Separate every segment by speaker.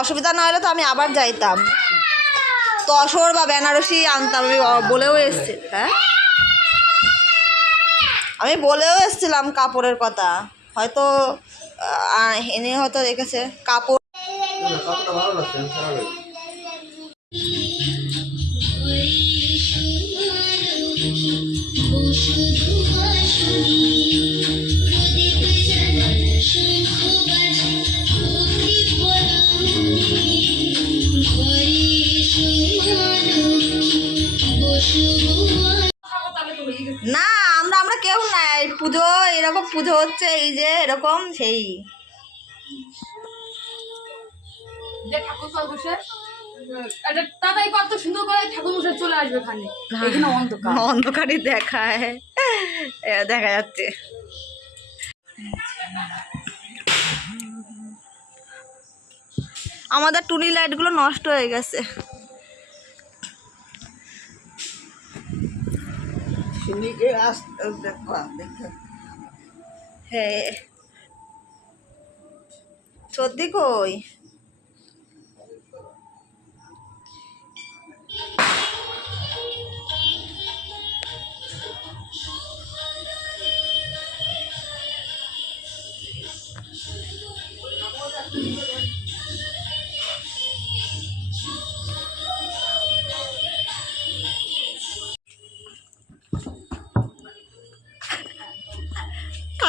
Speaker 1: অসুবিধা না হলে তো আমি আবার যাইতাম। তসর বা বেনারসি আনতাম আমি বলেও এসছি হ্যাঁ আমি বলেও এসছিলাম কাপড়ের কথা হয়তো এনে হয়তো রেখেছে কাপড় না আমরা আমরা কেউ নাই। পুজো এরকম পুজো হচ্ছে এই যে এরকম সেই।
Speaker 2: কত সুন্দর করে ঠাকুর মশাই চলে আসবে এখানে এখানে অন্ধকার।
Speaker 1: অন্ধকারই দেখায়। দেখা যাচ্ছে। আমাদের টুনি লাইটগুলো নষ্ট হয়ে গেছে।
Speaker 3: সিন্ডিকে আস দেখো দেখো
Speaker 1: হ্যাঁ সত্যি কই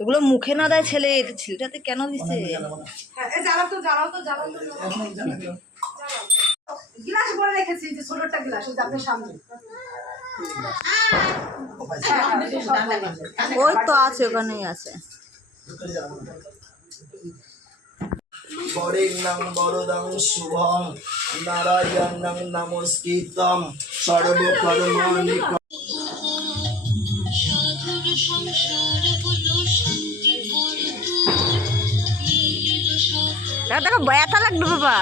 Speaker 1: এগুলো মুখে না দেয় ছেলে ছেলেটাতে কেন দিছে?
Speaker 2: হ্যাঁ গিলাস ভরে রেখেছি যে ছোটটা গিলাস ওই আপনার সামনে।
Speaker 1: ওই তো আছে ওখানেই আছে।
Speaker 3: বরেণ্যং বরদং শুভং নারায়ণং নমস্কৃতম সর্বকর্মাণি
Speaker 1: দেখো ব্যথা লাগল বাবা।